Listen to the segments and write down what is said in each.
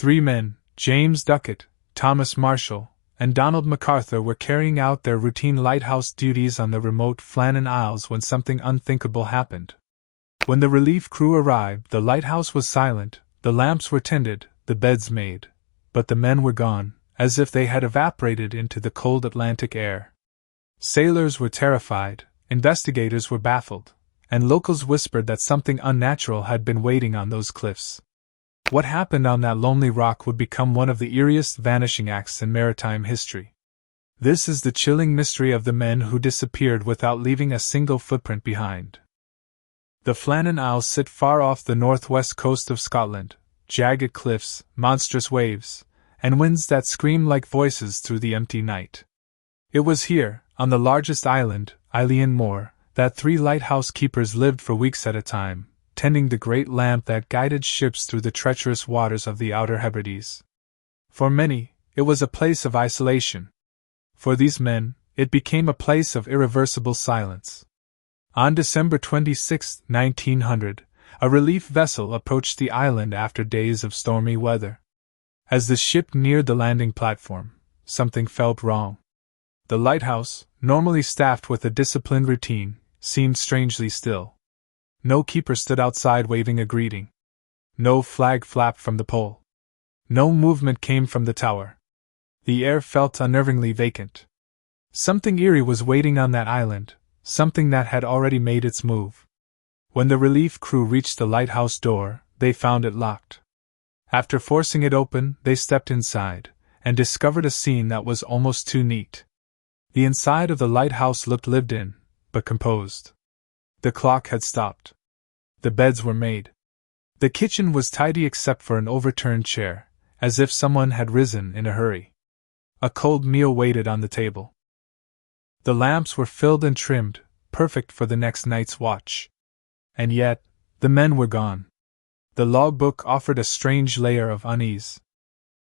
3 men, James Duckett, Thomas Marshall, and Donald MacArthur, were carrying out their routine lighthouse duties on the remote Flannan Isles when something unthinkable happened. When the relief crew arrived, the lighthouse was silent, the lamps were tended, the beds made, but the men were gone, as if they had evaporated into the cold Atlantic air. Sailors were terrified, investigators were baffled, and locals whispered that something unnatural had been waiting on those cliffs. What happened on that lonely rock would become one of the eeriest vanishing acts in maritime history. This is the chilling mystery of the men who disappeared without leaving a single footprint behind. The Flannan Isles sit far off the northwest coast of Scotland, jagged cliffs, monstrous waves, and winds that scream like voices through the empty night. It was here, on the largest island, Eilean Mor, that 3 lighthouse keepers lived for weeks at a time, tending the great lamp that guided ships through the treacherous waters of the Outer Hebrides. For many, it was a place of isolation. For these men, it became a place of irreversible silence. On December 26, 1900, a relief vessel approached the island after days of stormy weather. As the ship neared the landing platform, something felt wrong. The lighthouse, normally staffed with a disciplined routine, seemed strangely still. No keeper stood outside waving a greeting. No flag flapped from the pole. No movement came from the tower. The air felt unnervingly vacant. Something eerie was waiting on that island, something that had already made its move. When the relief crew reached the lighthouse door, they found it locked. After forcing it open, they stepped inside, and discovered a scene that was almost too neat. The inside of the lighthouse looked lived in, but composed. The clock had stopped. The beds were made. The kitchen was tidy except for an overturned chair, as if someone had risen in a hurry. A cold meal waited on the table. The lamps were filled and trimmed, perfect for the next night's watch. And yet, the men were gone. The logbook offered a strange layer of unease.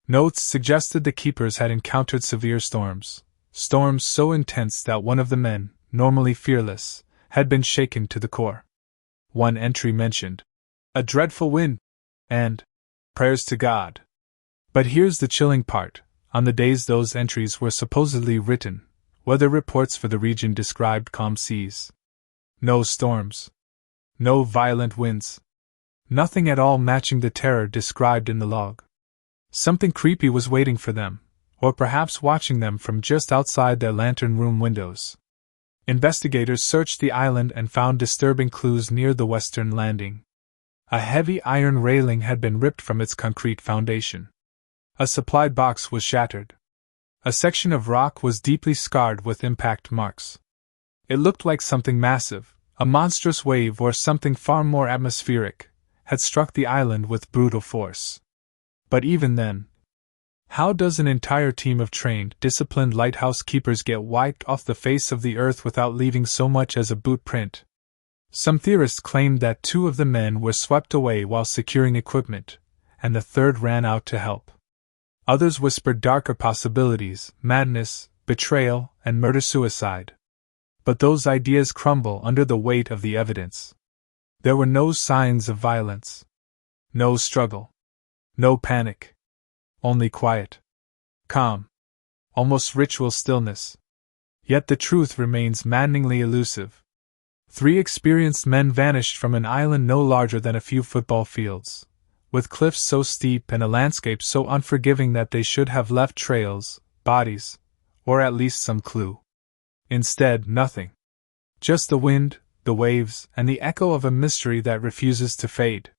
Notes suggested the keepers had encountered severe storms so intense that one of the men, normally fearless, had been shaken to the core. One entry mentioned a dreadful wind and prayers to God. But here's the chilling part: on the days those entries were supposedly written, weather reports for the region described calm seas. No storms. No violent winds. Nothing at all matching the terror described in the log. Something creepy was waiting for them, or perhaps watching them from just outside their lantern room windows. Investigators searched the island and found disturbing clues near the western landing. A heavy iron railing had been ripped from its concrete foundation. A supply box was shattered. A section of rock was deeply scarred with impact marks. It looked like something massive, a monstrous wave or something far more atmospheric, had struck the island with brutal force. But even then, how does an entire team of trained, disciplined lighthouse keepers get wiped off the face of the earth without leaving so much as a boot print? Some theorists claimed that 2 of the men were swept away while securing equipment, and the 3rd ran out to help. Others whispered darker possibilities: madness, betrayal, and murder-suicide. But those ideas crumble under the weight of the evidence. There were no signs of violence. No struggle. No panic. Only quiet. Calm. Almost ritual stillness. Yet the truth remains maddeningly elusive. 3 experienced men vanished from an island no larger than a few football fields, with cliffs so steep and a landscape so unforgiving that they should have left trails, bodies, or at least some clue. Instead, nothing. Just the wind, the waves, and the echo of a mystery that refuses to fade.